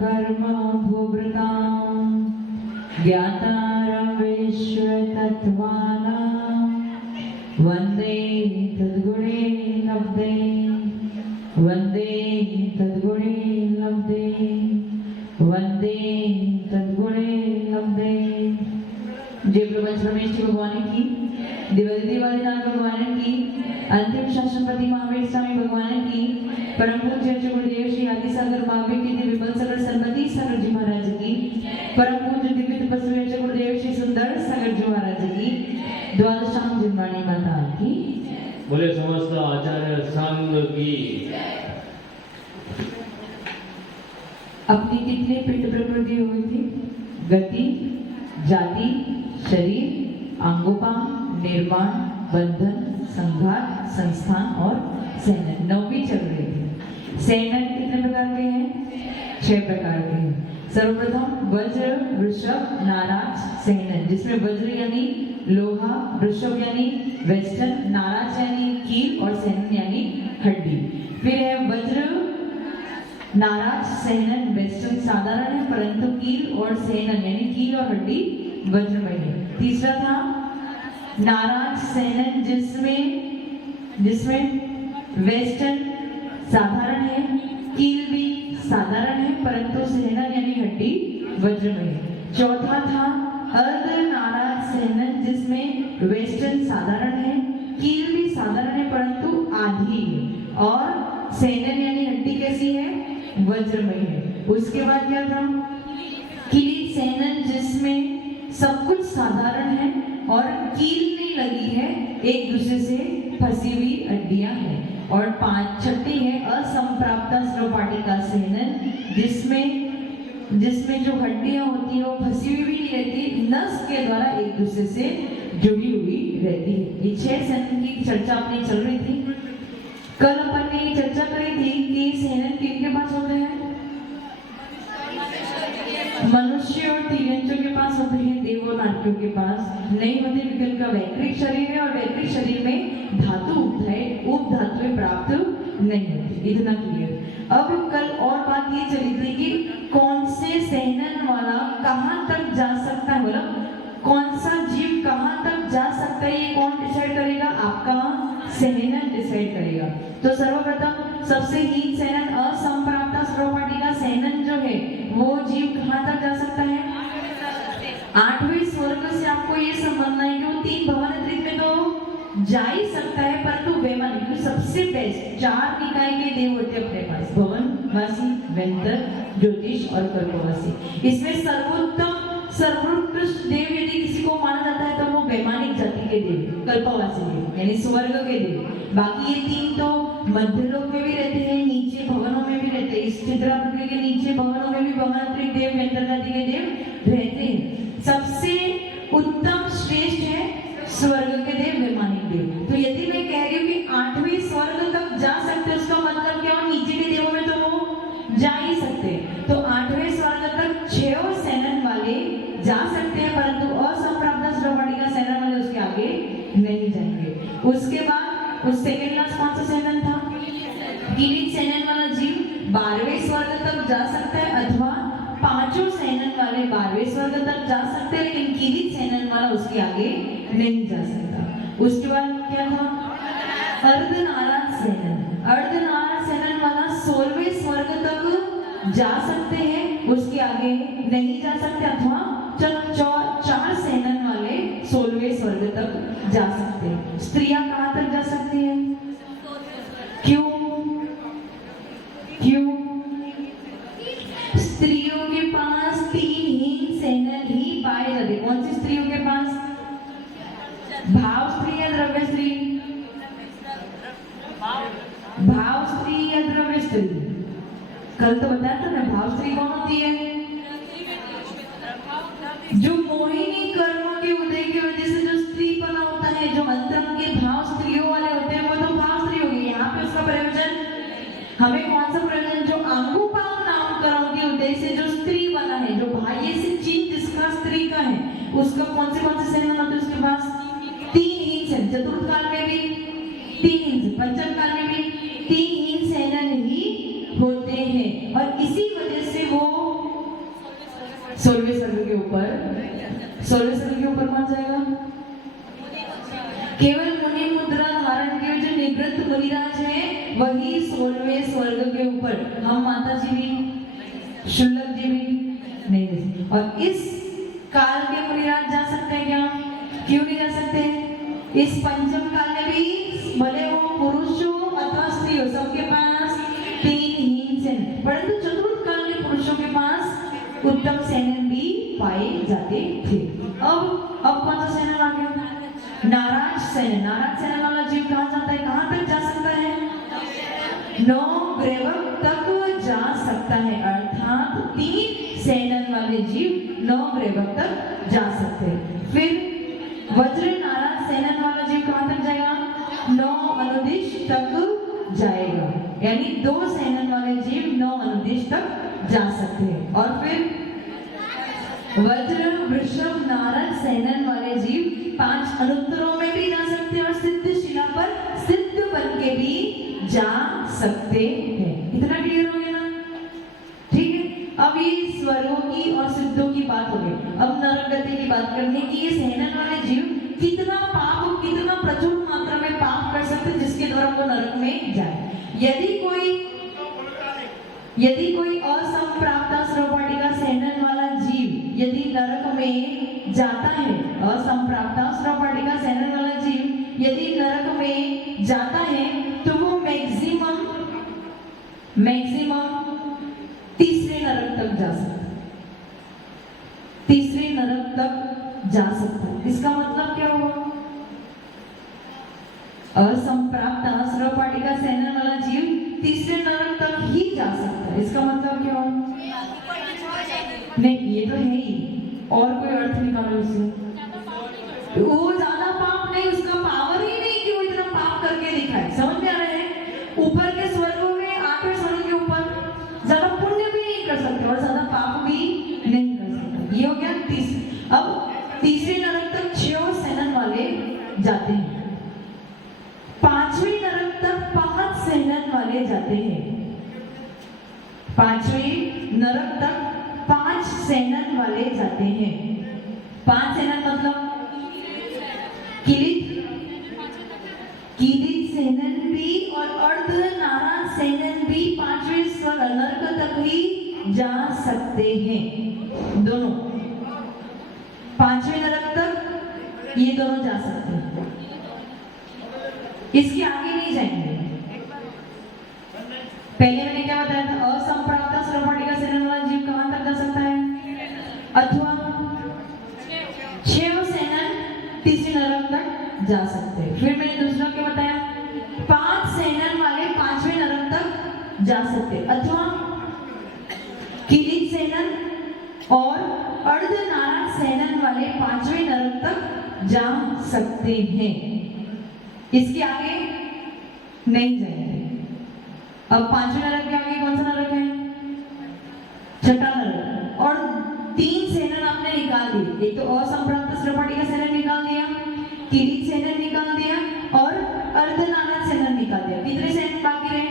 कर्म भूभृतां ज्ञातारं विश्वतत्त्वानां वन्दे तद्गुणे लब्धे वन्दे तद्गुणे लब्धे वन्दे तद्गुणे लब्धे। जय प्रभु रमेश भगवान की, दिवालीनाथ भगवान की, अंतिम शासनपति महावीर स्वामी भगवान की, परम पूज्य गुरुदेव श्री आदिसागर महावीर की, विमल सागर सरस्वती सागर जी महाराज की, परम पूज्य दिव्य तपस्वी गुरुदेव श्री सुंदर सागर जी महाराज की, द्वादशाम जिनवाणी माता की, बोले समस्त आचार्य संघ की। अपनी कितनी पिंड प्रकृति हुई थी? गति, जाति, शरीर, अंगोपांग, निर्माण, बंधन, संघात, संस्थान और सेनन, 9वीं चल रही थी। सेनन कितने प्रकार के हैं? 6 प्रकार के हैं। सर्वप्रथम वज्र, वृषभ, नाराज, सेनन, जिसमें वज्र यानी लोहा, वृषभ यानी वेस्टर्न, नाराज यानी कील और सेनन यानी हड्डी। फिर है वज्र, नाराज, सेनन, वेस्टर्न साधारण है परंतु कील और सेनन यानी कील और हड्डी वज्रमय है। तीसरा था नाराज सेनन, जिसमें वेस्टर्न साधारण है, कील भी साधारण है परंतु सेनन यानी हड्डी वज्रमय है। चौथा था अर्ध नाराज सेनन, जिसमें वेस्टर्न साधारण है, कील भी साधारण है परंतु आधी है और सेनन यानी हड्डी कैसी है? वज्रमय है। उसके बाद क्या था? किलीट सेनन, जिसमें सब कुछ साधारण है और कील नहीं लगी है, एक दूसरे से फंसी हुई हड्डियां हैं। और 5 है असंप्राप्ता स्रोपाटिका सेनन, जिसमें जो हड्डियां होती है वो फंसी हुई भी नहीं रहती, नस के द्वारा एक दूसरे से जुड़ी हुई रहती है। ये 6 सेनन की चर्चा अपनी चल रही थी। कल अपन ने ये चर्चा करी थी कि सेनन किनके पास होते हैं? मनुष्य और तिर्यंचों के पास होते हैं, देव और नारकियों के पास नहीं होते, क्योंकि उनका वैक्रिक शरीर है और वैक्रिक शरीर में धातु उपधातुएं प्राप्त नहीं होती। इतना क्लियर। अब कल और बात ये चली थी कि कौन से सेनन वाला कहाँ तक जा सकता है, मतलब कौन सा जीव कहाँ तक जा सकता है, ये कौन डिसाइड करेगा? आपका सेनन डिसाइड करेगा। तो सर्वप्रथम सबसे हीन सेनन असंप्राप्ता स्रोपाटिका सेनन जो है वो जीव कहाँ तक जा सकता है? 8वें स्वर्ग से आपको ये समझना है कि वो 3 भवन में तो जा ही सकता है परंतु वैमानिक सबसे बेस्ट 4 निकाय के देव होते अपने पास, भवनवासी, वेंतर, ज्योतिष और कल्पवासी। इसमें सर्वोत्कृष्ट देव यदि किसी को माना जाता है तो वो वैमानिक जाति के देव, कल्पवासी देव यानी स्वर्ग के देव। बाकी ये 3 तो मध्यलोक में भी रहते हैं, नीचे भवनों में भी रहते हैं। इस चित्रापृति के नीचे भवनों में भी भवनात्रिक देव, वेंतर जाति के देव रहते हैं। सबसे उत्तम श्रेष्ठ है स्वर्ग के देव, वैमानिक देव। तो यदि मैं कह रही हूँ कि 8वें स्वर्ग तक जा सकते, उसका मतलब क्या? नीचे के देवों में तो वो जा ही सकते। तो 8वें स्वर्ग तक 6 सेनन वाले जा सकते हैं परंतु असंप्राप्त स्रोपाटिका सेनन वाले उसके आगे नहीं जाएंगे। उसके बाद उस सेकंड क्लास कौन सा सेनन था? किलीट सेनन वाला जीव 12वें स्वर्ग तक जा सकता है अथवा 5 सेनन वाले 12वें स्वर्ग तक जा सकते हैं, लेकिन किलीट सेनन वाला उसके आगे नहीं जा सकता। उसके बाद क्या था? अर्धनाराज सेनन। अर्धनाराज सेनन वाला 16वें स्वर्ग तक जा सकते हैं, उसके आगे नहीं जा सकते, अथवा 4 सेनन वाले 16वें स्वर्ग तक जा सकते हैं। स्त्रियां कहां तक जा सकती हैं? क्यों? स्त्रियों के पास 3 हीन सेनन ही पाए जाते। कौन सी स्त्रियों के पास? भाव स्त्री या द्रव्य स्त्री? भाव स्त्री या द्रव्य स्त्री? कल तो बताया था ना, भाव स्त्री कौन होती है? जो मोहिनी कर्मों के उदय की वजह से जो स्त्रीपना होता है, जो अंतरंग के भाव स्त्रियों वाले होते हैं, वो तो भाव स्त्री होगी। यहाँ पे उसका प्रयोजन हमें कौन सा प्रयोजन? जो अंगुपांग नामकरण के उदय से जो स्त्री बना है, जो बाह्य से चिन्ह जिसका स्त्री का है, उसका कौन से सेनन होते हैं उसके पास? 3 हीन सेनन। चतुर्थ काल में भी 3 हीन, पंचम काल में भी 3 हीन सेनन ही होते हैं और इसी वजह से वो 16वें स्वर्ग के ऊपर कौन जाएगा? केवल मुनि मुद्रा धारण के जो निवृत्त मुनिराज है वही 16वें स्वर्ग के ऊपर। हम माता जी भी, शुल्लक जी भी नहीं। और इस काल के मुनिराज जा सकते हैं क्या? क्यों नहीं जा सकते? इस पंचम काल में भी भले वो पुरुष हो अथवा स्त्री हो, सबके पास 3 हीन सेन, परंतु चतुर्थ काल के पुरुषों के पास उत्तम सेनन भी पाए जाते थे। अब कौन सा सेनन आ गया? नाराज सेनन। नाराज सेनन वाला जीव कहाँ जाता है? कहाँ तक जा सकता है? 9 ग्रेवक तक जा सकता है, अर्थात 3 सेनन वाले जीव 9 ग्रेवक तक जा सकते हैं। फिर वज्र नाराज सेनन वाला जीव कहाँ तक जाएगा? 9 अनुदिश तक जाएगा, यानी 2 सेनन वाले जीव 9 अनुदिश तक जा सकते हैं। और फिर वज्र वृषभ नारद सेनन वाले जीव 5 अनुत्तरों में भी जा सकते हैं और सिद्ध शिला पर सिद्ध बन के भी जा सकते हैं। इतना क्लियर हो गया ना? ठीक है। अब ये स्वरों की और सिद्धों की बात हो गई। अब नरक गति की बात करने की। ये सेनन वाले जीव कितना पाप, कितना प्रचुर मात्रा में पाप कर सकते हैं जिसके द्वारा वो नरक में जाए। यदि कोई असंप्राप्त श्रवपाटिका सेनन वाला जीव यदि नरक में जाता है, असंप्राप्त श्रवपाटिका सेनन वाला जीव यदि नरक में जाता है तो वो मैक्सिमम तीसरे नरक तक जा सकता है। तीसरे नरक तक जा सकता है। इसका मतलब क्या हुआ? असंप्राप्त श्रवपाटिका सेनन वाला जीव तीसरे नरक तक ही जा सकता है। इसका मतलब क्या हुआ? नहीं, ये तो है ही, और कोई अर्थ निकालो उससे। वो ज्यादा पाप नहीं, उसका पावर ही नहीं कि वो इतना पाप करके दिखाए। समझ में आ रहा है? ऊपर के स्वर्गों में 8वें स्वर्ग के ऊपर ज्यादा पुण्य भी नहीं कर सकते और ज्यादा पाप भी नहीं कर सकते। ये हो गया तीसरे। अब तीसरे नरक तक 6 सेनन वाले जाते हैं। 5वें नरक तक 5 सेनन वाले जाते हैं। 5वें नरक तक 5 सेनन वाले जाते हैं। 5 सेनन मतलब किलित सेनन भी और अर्ध नाराज सेनन भी 5वें नरक तक ही जा सकते हैं। दोनों 5वें नरक तक ये दोनों जा सकते हैं, इसके आगे नहीं जाएंगे। पहले मैंने क्या बताया था? असंप्राप्त श्रवपाटिका सेनन वाला जीव कहां तक जा सकता है? अथवा 6 सेनन तीसरे नरक तक जा सकते हैं। फिर मैंने दूसरा क्या बताया? 5 सेनन वाले 5वें नरक तक जा सकते हैं, अथवा किलित सेनन और अर्धनाराज सेनन वाले 5वें नरक तक जा सकते हैं। इसके आगे नहीं जाएंगे। अब 5वें नरक के आगे कौन सा नरक है? 6ठा नरक। और 3 सेनन आपने निकाल दिए। एक तो असंप्राप्त श्रवपाटिका सेनन निकाल दिया, किलित सेनन निकाल दिया और अर्धनाराज सेनन निकाल दिया। कितने सेनन बाकी रहे?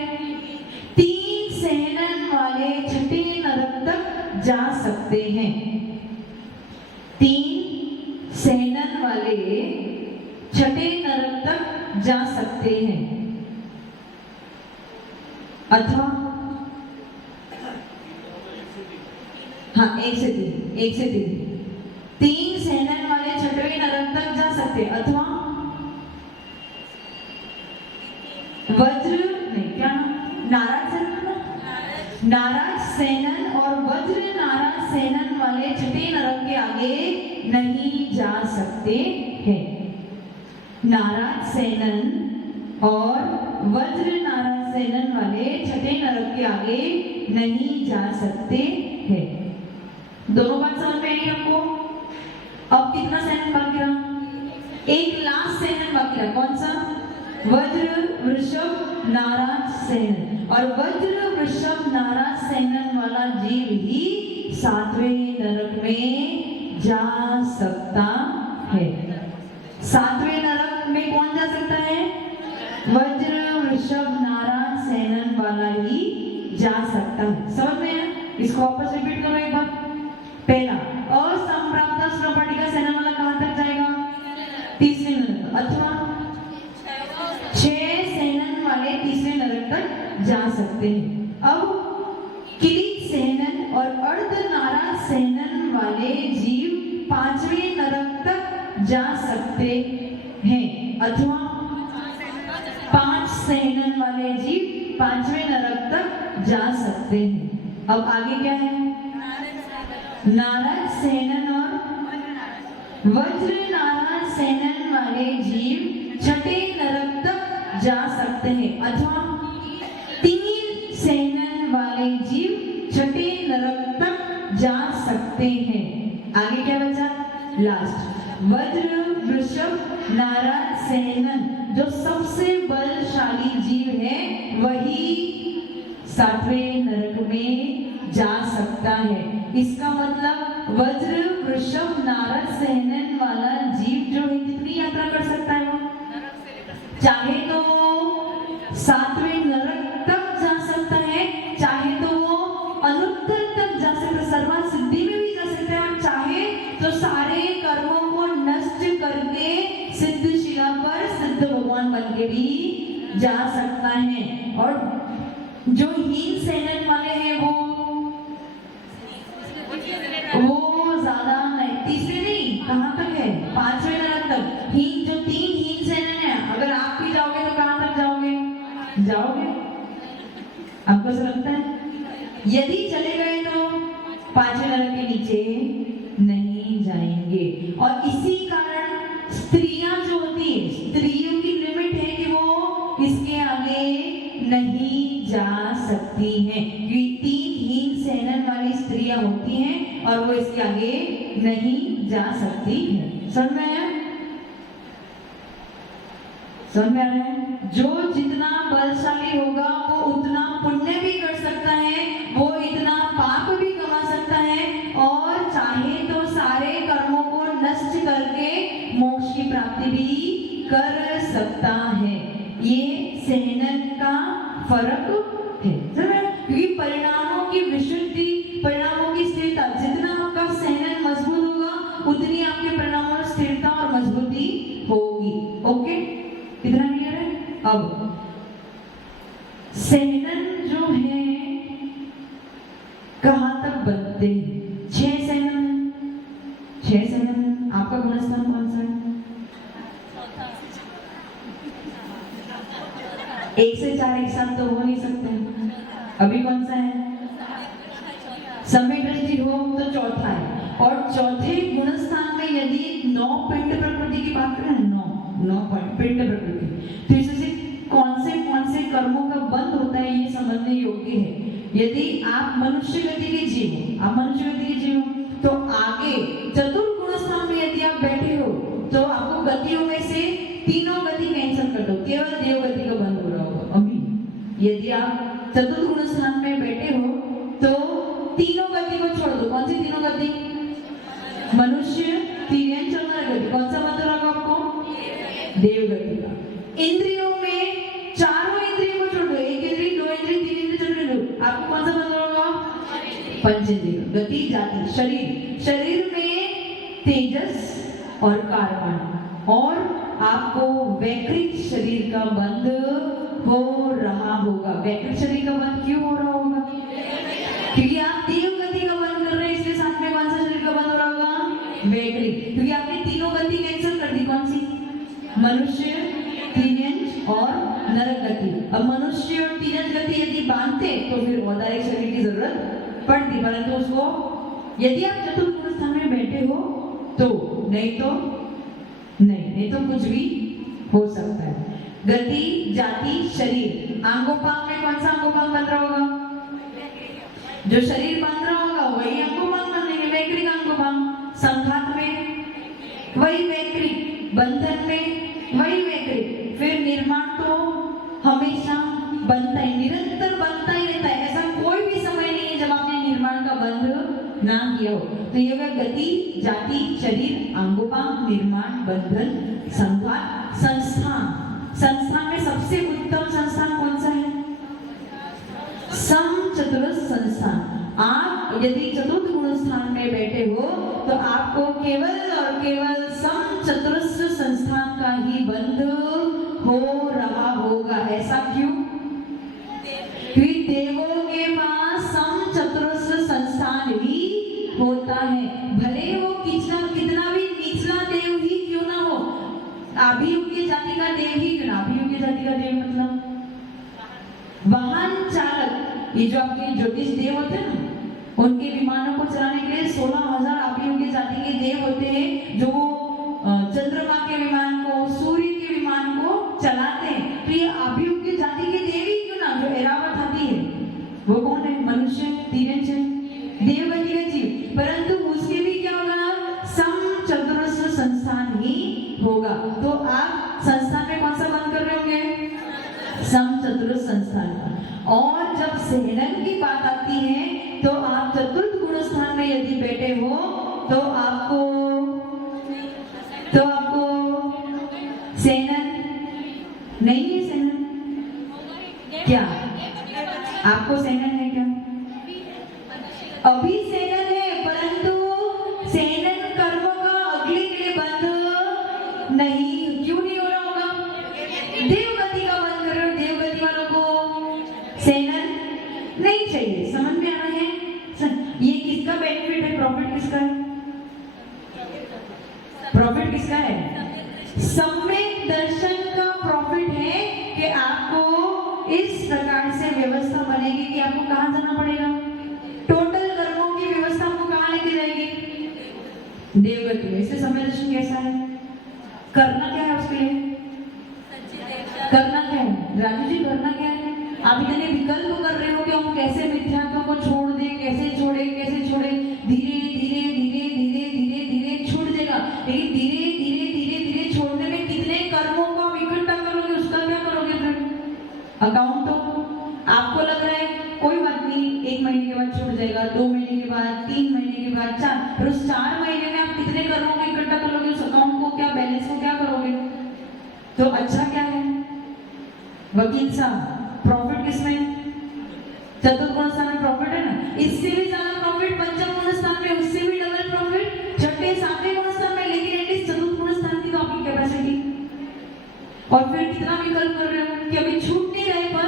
3 सेनन वाले 6ठे नरक तक जा सकते हैं। 3 सेनन वाले 6ठे नरक तक जा सकते हैं, अथवा हाँ 1 से 3 3 सेनन वाले 6वें नरक तक जा सकते हैं, अथवा वज्र नहीं क्या नाराज सेनन, नाराज सेनन और वज्र नाराज सेनन वाले 6ठे नरक के आगे नहीं जा सकते हैं। नाराज सेनन और वज्र नाराज सेनन वाले 6ठे नरक के आगे नहीं जा सकते हैं। दोनों बात समझ में आई आपको? अब कितना सेनन बाकी रहा? एक लास्ट सेनन बाकी रहा। कौन सा? वज्र वृषभ नाराज सेनन। और वज्र वृषभ नाराज सेनन वाला जीव ही 7वें नरक में जा सकता है। 7वें नरक में कौन जा सकता है? वज्र वृषभ नाराज सेनन वाला ही जा सकता है। समझ में है? इसको वापस रिपीट करो एक बार। पहला, असंप्राप्त प्रॉपर्टी का सेनन वाला कहाँ तक जाएगा? तीसरे नरक, अथवा 6 सेनन वाले तीसरे नरक तक जा सकते हैं। अब किलित सेनन और अर्धनारा सेनन वाले जीव 5वें नरक तक जा सकते हैं, अथवा 5 सेनन वाले जीव 5वें नरक तक जा सकते हैं। अब आगे क्या है? नारद सेनन और वज्र नारद सेनन वाले जीव 6ठे नरक तक जा सकते हैं, अथवा 3 सेनन वाले जीव 6ठे नरक तक जा सकते हैं। आगे क्या बचा? लास्ट वज्र वृषभ नारद सेनन जो सबसे बलशाली जीव है वही 7वें नरक में जा सकता है। इसका मतलब वज्र वृषभ नारद सेनन वाला जीव जो है कितनी यात्रा कर सकता है? वो चाहे तो वो 7वें नरक तक जा सकता है, चाहे तो वो अनुत्तर तक जा सकता है, सर्वा सिद्धि में भी जा सकता है, और चाहे तो सारे कर्मों को नष्ट करके सिद्ध शिला पर सिद्ध भगवान बन के भी जा सकता है। और जो हीन सेनन वाले हैं वो ज्यादा नहीं, तीसरे नहीं, कहाँ तक है? 5वें नरक तक। हीन जो 3 हीन सेनन है, अगर आप भी जाओगे तो कहाँ तक जाओगे? आपको ऐसा लगता है? यदि चले गए तो 5वें नरक के नीचे नहीं जाएंगे। और इसी कारण स्त्रियां जो होती है, स्त्रियों की लिमिट है कि वो इसके आगे नहीं जा सकती हैं, क्योंकि 3 हीन सेनन वाली स्त्रियां होती हैं और वो इसके आगे नहीं जा सकती हैं। समझ में आया? समझ में आ रहा है? जो जितना बलशाली होगा वो उतना पुण्य भी कर सकता है, वो इतना पाप भी कमा सकता है, और चाहे तो सारे कर्मों को नष्ट करके मोक्ष की प्राप्ति भी कर सकता है। ये सेनन का फर्क है, क्योंकि परिणामों की विशुद्धि, परिणामों की स्थिरता, जितना आपका सेनन मजबूत होगा उतनी आपके परिणामों में स्थिरता और मजबूती होगी। ओके, कितना क्लियर है? अब सेनन जो है कहाँ तक बनते हैं? 6 सेनन है, 6 सेनन है। आपका गुणस्थान कौन सा है? 1 से 4 एक साथ तो हो नहीं सकते। अभी कौन सा है? सम्यक दृष्टि हो तो चौथा है। और चौथे गुणस्थान में यदि 9 पिंड प्रकृति की बात करें, 9 पिंड प्रकृति, तो इससे कौन से कर्मों का बंध होता है ये समझने योग्य है। यदि आप मनुष्य गति के जीव हो, तो आगे चतुर्थ गुणस्थान में यदि आप बैठे हो तो आपको गतियों में से तीनों गति कैंसिल कर दो, केवल देव गति का बंद हो रहा होगा। अभी यदि आप चतुर्थ गुण स्थान में बैठे हो तो तीनों गति को छोड़ दो। कौन सी तीनों गति? मनुष्य, तिर्यंच और नर गति। कौन सा बंद हो रहा आपको? देव गति का। इंद्रियों में चारों इंद्रियों को छोड़ दो, 1 इंद्रिय, 2 इंद्रिय, 3 इंद्रिय छोड़ दो, आपको कौन सा बंद होगा? पंचेंद्रिय। गति, जाति, शरीर में तेजस और कार्बन, और आपको वैकृत शरीर का बंध हो रहा होगा। वैकृत शरीर का बंध क्यों हो रहा होगा? क्योंकि आप देव गति का बंध कर रहे हैं, इसलिए साथ में कौन सा शरीर का बंध हो रहा होगा? वैकृत। क्योंकि आपने तीनों गति कैंसिल कर दी। कौन सी? मनुष्य, तिर्यंच और नर गति। अब मनुष्य और तिर्यंच गति यदि बांधते तो फिर औदारिक शरीर की जरूरत पड़ती, परंतु उसको यदि आप चतुर्थ गुण स्थान में बैठे हो तो नहीं तो कुछ भी हो सकता है। गति, जाति, शरीर, अंगोपांग में कौन सा अंगोपांग बन रहा होगा? जो शरीर बन रहा होगा वही अंगोपांग बनेंगे, वैकृत अंगोपांग। संघात में वही वैकृत, बंधन में वही वैकृत। फिर निर्माण तो हमेशा बनता है, निरंतर बनता ही रहता है। ऐसा कोई भी समय नहीं है जब आपने निर्माण का बंध ना किया हो। तो ये गति, जाति, शरीर, अंगोपांग, निर्माण, बंधन, संघात, संस्थान में सबसे उत्तम संस्थान कौन सा है? समचतुरस्र संस्थान। आप यदि चतुर्थ गुण स्थान में बैठे हो तो आपको केवल सम चतुरस्र संस्थान का ही बंध हो रहा होगा। ऐसा क्यों? क्योंकि देवों के पास सम चतुरस्र संस्थान ही होता है, भले वो कितना भी निचला देव ही क्यों ना हो, अभियुक्त जाति का देव ही क्यों ना। अभियुक्त जाति का देव मतलब वाहन चालक, ये जो आपके ज्योतिष देव होते हैं ना, उनके विमानों को चलाने के लिए 16,000 अभियुक्त जाति के देव होते हैं, जो चंद्रमा के विमान को, सूर्य के विमान को चलाते हैं। तो ये अभियुक्त जाति के देव ही क्यों ना, जो एरावत हाथी है वो कौन है? मनुष्य, तिर्यंच है, देवगति का जीव, परंतु उसके भी क्या होगा? सम चतुरस्र संस्थान ही होगा। तो आप संस्थान में कौन सा बंद कर रहे होंगे? सम चतुरस्र संस्थान। और जब सेनन की बात आती है तो आप चतुर्थ गुण स्थान में यदि बैठे हो तो आपको सेनन नहीं है। सेनन क्या? आपको सेनन है क्या? अभी सेनन है, परंतु सेनन कर्म का अगले के लिए बंद नहीं। क्यों नहीं हो रहा होगा? देवगति का बंद कर रहे हो। देवगति वालों को सेनन नहीं चाहिए। समझ में आ रहा है? ये किसका बेनिफिट है? प्रॉफिट किसका है? प्रॉफिट किसका है? सम्यक दर्शन का प्रॉफिट है कि आपको इस प्रकार से व्यवस्था बनेगी कि आपको कहां जाना पड़ेगा? टोटल कर्मों की व्यवस्था आपको कहां लेके जाएगी? देवगति में। इससे सम्यक दर्शन कैसा है? करना क्या है उसके लिए? करना क्या है? राजू जी करना क्या है? आप इतने विकल्प कर रहे हो कि हम कैसे मिथ्यात्व को छोड़ दें, कैसे छोड़े। धीरे धीरे छूट जाएगा, लेकिन धीरे छोड़ने में कितने कर्मों को आप इकट्ठा करोगे, उसका क्या करोगे फिर? अकाउंट तो आपको लग रहा है कोई बात नहीं, 1 महीने के बाद छूट जाएगा, 2 महीने के बाद, 3 महीने के बाद, 4, फिर उस 4 महीने में आप कितने कर्मों को इकट्ठा करोगे? उस अकाउंट को क्या, बैलेंस को क्या करोगे? तो अच्छा क्या है वकील साहब? प्रॉफिट किसमें? चतुर्थ गुण स्थान में प्रॉफिट है ना। इससे भी ज्यादा प्रॉफिट पंचम गुण स्थान में, उससे भी डबल प्रॉफिट छठे सातवें गुण स्थान में, लेकिन एटलीस्ट चतुर्थ गुण स्थान की तो आपकी कैपेसिटी। और फिर कितना विकल्प कर रहे हो कि अभी छूट नहीं रहे, पर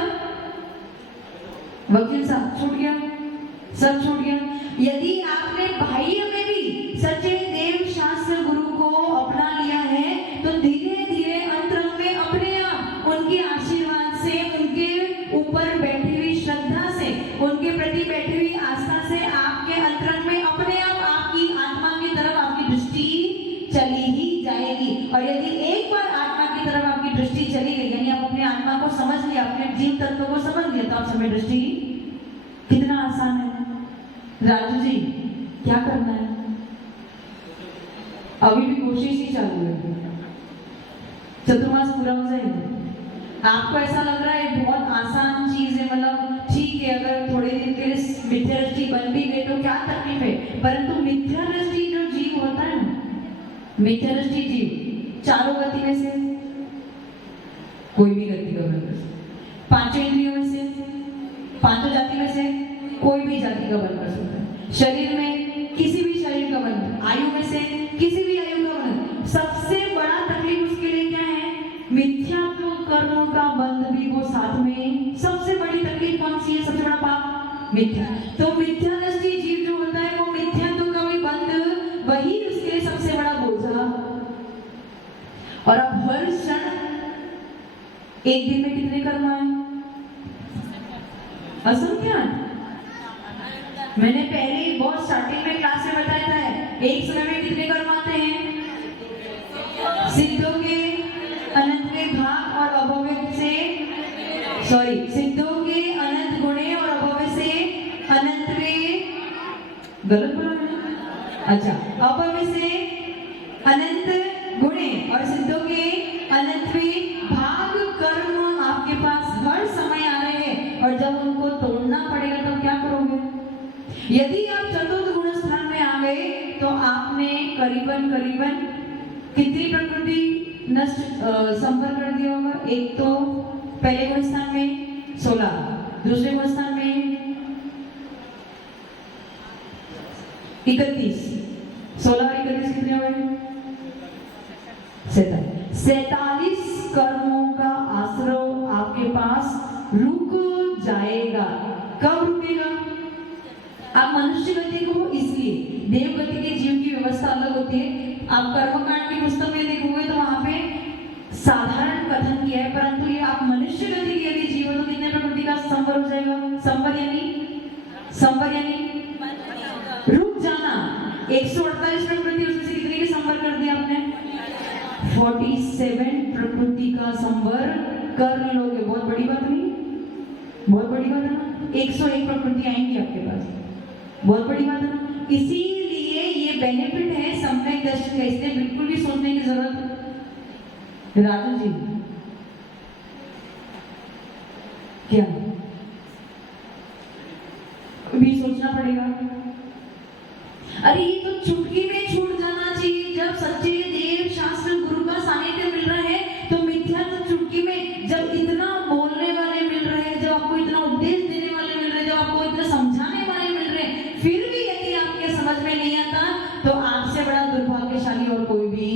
वकील साहब छूट गया, सब छूट गया। यदि आपने बाह्य में भी सच्चे देव शास्त्र गुरु को अपना लिया है तो धीरे धीरे अंतरंग में अपने आप उनके आशीर्वाद से, उनके ऊपर बैठी हुई श्रद्धा से, उनके प्रति बैठी हुई आस्था से आपके अंतरंग में अपने आप आपकी आत्मा की तरफ आपकी दृष्टि चली ही जाएगी। और यदि एक बार आत्मा की तरफ आपकी दृष्टि चली गई, यानी आप अपने आत्मा को समझ लिया, अपने जीव तत्व को समझ लिया, तो आप समय दृष्टि कितना आसान है। राजू जी क्या करना है? अभी भी कोशिश ही चालू है, चतुर्मास पूरा हो जाएगा। आपको ऐसा लग रहा है बहुत आसान चीज है, मतलब ठीक है, अगर थोड़े दिन के लिए मिथ्या दृष्टि बन भी गई तो क्या तकलीफ है, परंतु मिथ्या दृष्टि जो जीव होता है ना, मिथ्या दृष्टि जीव चारों गति में से कोई भी गति का बन, 5 इंद्रियों में से, 5 जाति में से कोई भी जाति का बन कर सकता है। शरीर में किसी भी शरीर का बन, आयु में से किसी भी आयु का बन। सबसे बड़ा तकलीफ उसके लिए क्या है? मिथ्यात्व कर्मों का बंध भी वो साथ में। सबसे बड़ी तकलीफ कौन सी है? सबसे बड़ा पाप मिथ्या। तो मिथ्या दृष्टि जीव जो होता है वो मिथ्यात्व का भी बंध, वही उसके लिए सबसे बड़ा बोझा। और अब हर क्षण एक दिन में कितने कर्म आए? असंख्यात। मैंने पहले बहुत स्टार्टिंग में क्लास में बताया था, एक समय में कितने कर्म आते हैं? सिद्धों के अनंत भाग और अभव्य से, सिद्धों के अनंत गुणे और अभव्य से अनंत में, गलत बोला मैंने? अच्छा, अभव्य से अनंत गुणे और सिद्धों के अनंत में भाग कर्म आपके पास हर समय आ रहे हैं, और जब उनको तोड़ना पड़ेगा तब क्या करोगे? यदि आप चतुर्थ गुण स्थान में आ गए तो आपने करीबन कितनी प्रकृति नष्ट संपर्क कर दिया होगा? एक तो पहले गुण स्थान में 16, दूसरे गुण स्थान में 31, 16 और 31 कितने हुए? 47 कर्मों का आश्रय आपके पास रुक जाएगा। कब रुकेगा? आप मनुष्य गति को इसलिए, देव गति के जीव की व्यवस्था अलग होती है। आप कर्मकांड की पुस्तक में देखोगे तो वहां पे साधारण कथन किया है, परंतु ये आप मनुष्य गति के यदि जीव तो कितने प्रकृति का संवर हो जाएगा? संवर यानी रुक जाना। 148 प्रकृति, उसमें से कितने के संवर कर दिया आपने? 47 प्रकृति का संवर कर लोगे। बहुत बड़ी बात नहीं? बहुत बड़ी बात है ना? 101 प्रकृति आएंगी आपके पास, बहुत बड़ी बात है ना? इसीलिए ये बेनिफिट है संप्रदाय दर्शन का, इसलिए बिल्कुल भी सोचने की जरूरत। राजू जी क्या भी सोचना पड़ेगा? अरे ये तो चुटकी में छूट जाना चाहिए। जब सच्चे देव शास्त्र गुरु का सानिध्य मिल रहा है तो मिथ्या तो चुटकी में, जब इतना बोलने वाले मिल रहे हैं, जब आपको इतना उपदेश देने वाले मिल रहे हैं, जब आपको इतना समझाने वाले मिल रहे हैं, फिर भी यदि आपके समझ में नहीं आता तो आपसे बड़ा दुर्भाग्यशाली और कोई भी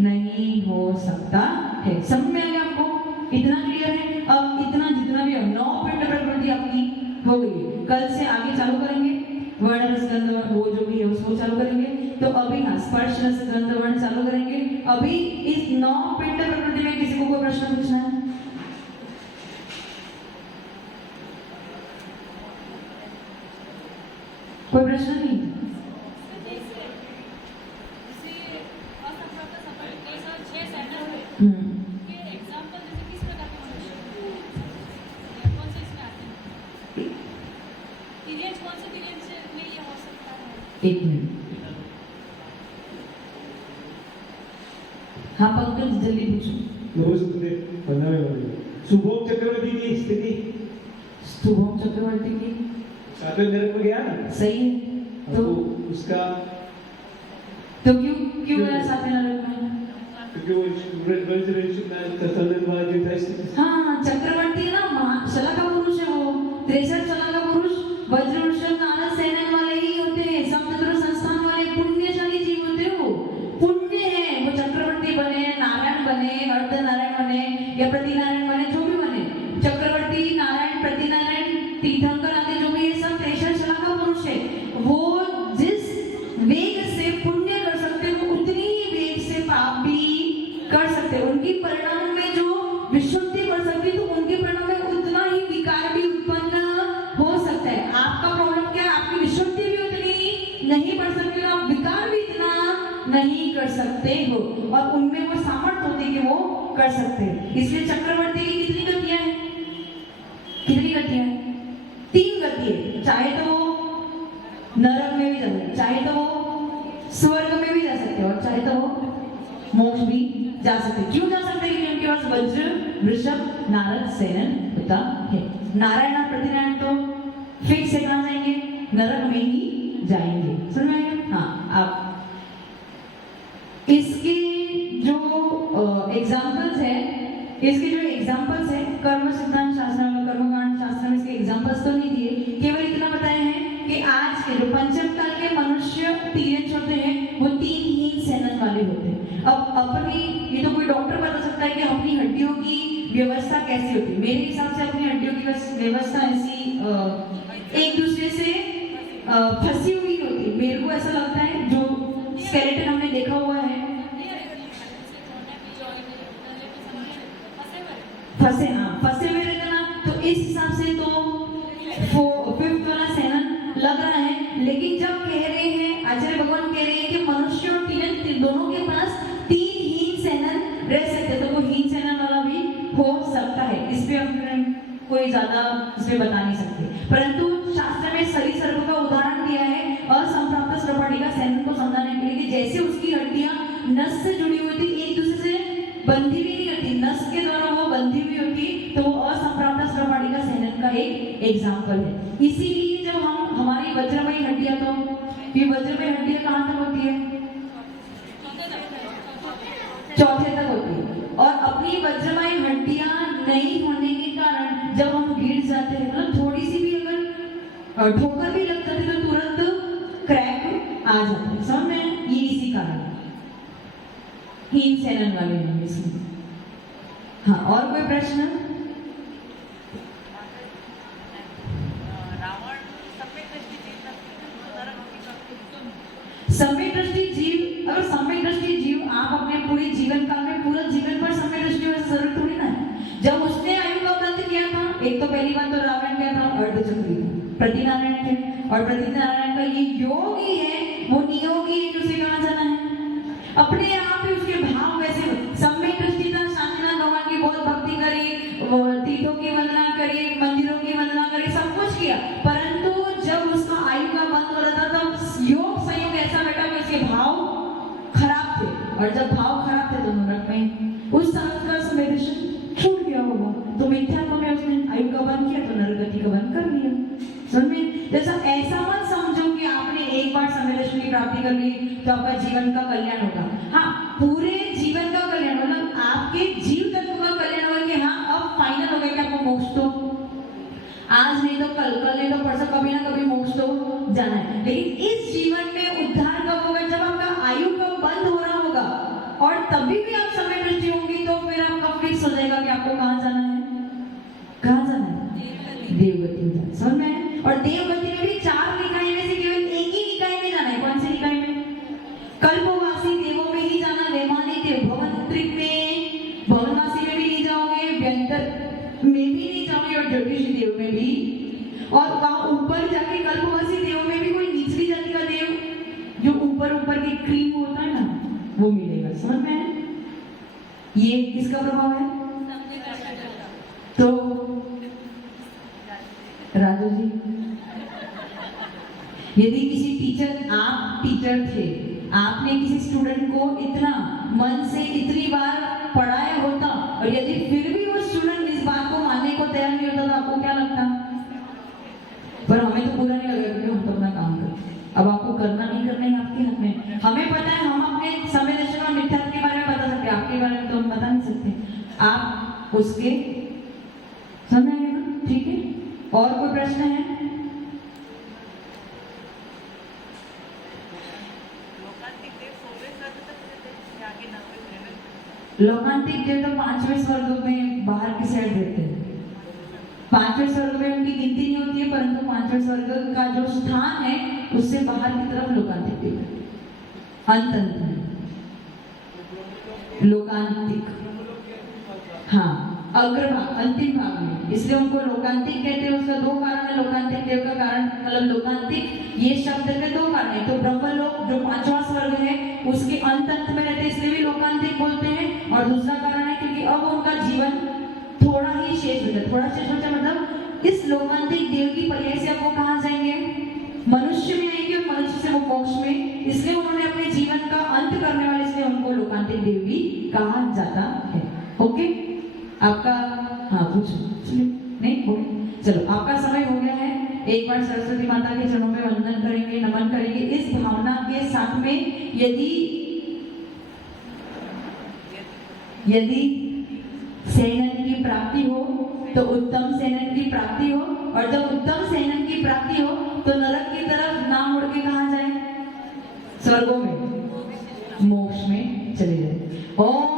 नहीं हो सकता है। समझ में आ गया आपको? इतना क्लियर है? अब इतना जितना भी 9 पिंड प्रकृति आपकी हो गई। कल से आगे चालू करेंगे वर्ण रस गंध वो जो भी है उसको चालू करेंगे। तो अभी हाँ स्पर्श रस गंध वर्ण चालू करेंगे। अभी इस 9 पिंड प्रकृति में किसी को कोई प्रश्न पूछना है? कोई प्रश्न नहीं? एक मिनट, हाँ पंकज जल्दी पूछो। शुभम चक्रवर्ती की स्थिति, शुभम चक्रवर्ती की सातवें नरक में गया ना? सही है। तो उसका तो क्यों गया सातवें नरक में? क्योंकि वो हाँ चक्रवर्ती ना शला का पुरुष है, वो 63 शला का पुरुष वज्र वृषभ नारद सेना वाले ही होते हैं, सप्तद्रव संस्थान वाले पुण्यशाली जीव होते हैं। वो पुण्य है, वो चक्रवर्ती बने, नारायण बने, अर्ध नारायण बने या प्रतिनारायण बने, जो भी बने, चक्रवर्ती नारायण प्रतिनारायण तीर्थंकर आदि जो भी है सब 63 शला का पुरुष है। वो जिस वेग से पुण्य कर सकते हैं वो उतनी ही वेग से पाप भी कर सकते हैं। उनकी परिणाम में जो विशुद्धि बढ़ सकती है तो उनके परिणाम में उतना ही विकार भी उत्पन्न हो सकता है। आपका प्रॉब्लम क्या है? आपकी विशुद्धि भी उतनी नहीं बढ़ सकती और आप विकार भी इतना नहीं कर सकते हो, और उनमें वो सामर्थ्य होती है कि वो कर सकते हैं। इसलिए चक्रवर्ती की कितनी गतियां हैं? कितनी गतियां हैं? 3 गति है। चाहे तो वो नरक में भी जा सकते, चाहे तो वो स्वर्ग में भी जा सकते और चाहे तो वो मोक्ष भी जा सकते। क्यों जा सकते? क्योंकि उनके पास वज्र वृषभ नारद सेनन होता है। नारायण और प्रतिनारायण तो फिक्स है, कहाँ जाएंगे? नरक में ही जाएंगे। समझ में आएगा? हाँ, आप इसके जो एग्जाम्पल्स है कर्म सिद्धांत शास्त्र में, कर्मकांड शास्त्र में इसके एग्जाम्पल्स तो नहीं दिए, केवल इतना बताया है कि आज के जो पंचम काल के मनुष्य तीर्थ होते हैं वो 3 हीन सेनन वाले होते हैं। अब अपनी, ये तो कोई डॉक्टर बता सकता है कि अपनी हड्डियों की व्यवस्था कैसी होती है। मेरे हिसाब से अपनी हड्डियों की व्यवस्था ऐसी एक दूसरे से फंसी हुई होती है। मेरे को ऐसा लगता है, जो स्केलेटन हमने देखा हुआ है, फंसे हुए रहते ना, तो इस हिसाब से तो 5th वाला सेनन लग रहा है। लेकिन जब कह रहे हैं, आचार्य भगवान कह रहे हैं कि मनुष्य और तीर्थ दोनों के पास 3 हीन सेनन रह सकते, तो वो हीन सेनन वाला भी हो सकता है। इस पे हम कोई ज्यादा इसमें बता नहीं सकते, परंतु शास्त्र में सरी सर्प का उदाहरण दिया है असंप्राप्त स्त्रपाटिका सेनन को समझाने के लिए कि जैसे उसकी हड्डियां नस से जुड़ी हुई थी, एक दूसरे से बंधी भी नहीं होती, नस के द्वारा वो बंधी हुई होती, तो वो असंप्राप्त स्त्रपाटिका सेनन का एक एग्जाम्पल है। इसीलिए जब हम हमारी वज्रमयी हड्डियां, तो ये वज्रमयी हड्डियां कहाँ तक होती है? चौथे तक होती है। और अपनी वज्रमयी हड्डियां नहीं होने के कारण जब हम गिर जाते हैं, मतलब थोड़ी सी भी अगर ठोकर भी लग जाती है तो तुरंत क्रैक आ जाता है। समझ में? सेनन वाले हैं इसमें। हाँ, और कोई प्रश्न? सम्यक दृष्टि जीव, अगर सम्यक दृष्टि जीव आप अपने पूरे जीवन काल में पूरा जीवन पर सम्यक दृष्टि होने से जरूरत थोड़ी ना है। जब उसने आयु का व्रत किया था, एक तो पहली बात तो रावण क्या था, अर्धचक्री, प्रतिनारायण थे, और प्रतिनारायण का ये योगी है, वो नियोगी है, उसे कहाँ जाना है? अपने आप ही उसके भाव वैसे सम्यक दृष्टि था, शांतिनाथ भगवान की बहुत भक्ति करी, तीर्थों की वंदना करी, मंदिरों की वंदना करी, सब कुछ किया, परंतु जब उसका आयु का बंद हो रहा था तब योग संयोग ऐसा बैठा कि उसके भाव खराब थे, और जब भाव खराब थे तो नरक में उस समय का संवेदन छूट गया होगा, तो मिथ्यात्व में उसने आयु का बंद किया तो नरक गति का बंद कर लिया। समझ में? जैसा ऐसा मत समझो कि आपने एक बार संवेदन की प्राप्ति कर ली तो आपका जीवन का कल्याण होगा। हाँ, पूरे जीवन का कल्याण, मतलब आपके जीव तत्व का कल्याण होगा कि हाँ अब फाइनल हो गया कि आपको मोक्ष तो आज नहीं तो कल, कल नहीं तो परसों, कभी ना कभी मोक्ष तो जाना है। लेकिन इस जीवन में उद्धार कब होगा? जब आपका आयु कब बंद हो रहा होगा, और तभी भी आप समय दृष्टि होंगी तो फिर आपका फिक्स हो जाएगा कि आपको कहाँ जाना है, कहाँ जाना है, देवगति में जाना। समझ में? और देवगति में भी 4 निकाय में से केवल एक ही निकाय में जाना है। कौन से निकाय में? कल्पवासी देवों में ही जाना, वैमानिक देव, भवनत्रिक में, भवनवासी में भी नहीं जाओगे, व्यंतर में भी नहीं जाओगे, और ज्योतिषी देव में भी, और वहां ऊपर जाके कल्पवासी देव में भी कोई निचली जाति का देव जो ऊपर ऊपर की क्रीम होता है ना, वो मिलेगा। समझ में है? ये किसका प्रभाव है? तो राजू जी, यदि किसी टीचर, आप टीचर थे, आपने किसी स्टूडेंट को इतना मन से इतनी बार पढ़ाया होता, और यदि फिर भी वो स्टूडेंट इस बात को मानने को तैयार नहीं होता तो आपको क्या लगता? पर हमें तो बुरा नहीं लगेगा क्योंकि हम तो अपना काम करते हैं। अब आपको करना नहीं करना है आपके हाथ में। हमें पता है, हम अपने समय दर्शन और मिथ्यात्व के बारे में बता सकते हैं, आपके बारे में तो हम बता नहीं सकते। आप उसके समझ आएगा ना? ठीक है, और कोई प्रश्न है? लोकांतिक देव तो 5वें स्वर्ग में बाहर की साइड रहते हैं। 5वें स्वर्ग में उनकी गिनती नहीं होती है, परंतु 5वें स्वर्ग का जो स्थान है उससे बाहर की तरफ लोकांतिक देव है। अंत में लोकांतिक, हाँ, अग्रभाग, अंतिम भाग में, इसलिए उनको लोकांतिक कहते हैं। उसका 2 कारण है लोकांतिक देव का कारण, मतलब लोकांतिक ये शब्द के 2 कारण है। तो ब्रह्मलोक जो 5वां स्वर्ग है उसके अंत में रहते हैं, इसलिए भी लोकांतिक बोलते हैं। और दूसरा कारण है क्योंकि अब उनका जीवन थोड़ा ही शेष बचा, थोड़ा शेष बचा मतलब इस लोकांतिक देव की पर्याय से अब वो कहाँ जाएंगे? मनुष्य में आएंगे, और मनुष्य से वो मोक्ष में। इसलिए उन्होंने अपने जीवन का अंत करने वाले, इसलिए उनको लोकांतिक देव भी कहा जाता है। ओके, आपका, हाँ पूछो, नहीं हो गया? चलो, आपका समय हो गया है। एक बार सरस्वती माता के चरणों में वंदन करेंगे, नमन करेंगे इस भावना के साथ में। यदि सेनन की प्राप्ति हो तो उत्तम सेनन की प्राप्ति हो, और जब उत्तम सेनन की प्राप्ति हो तो नरक की तरफ ना मुड़ के कहाँ जाए? स्वर्गों में, मोक्ष में चले जाए। ओम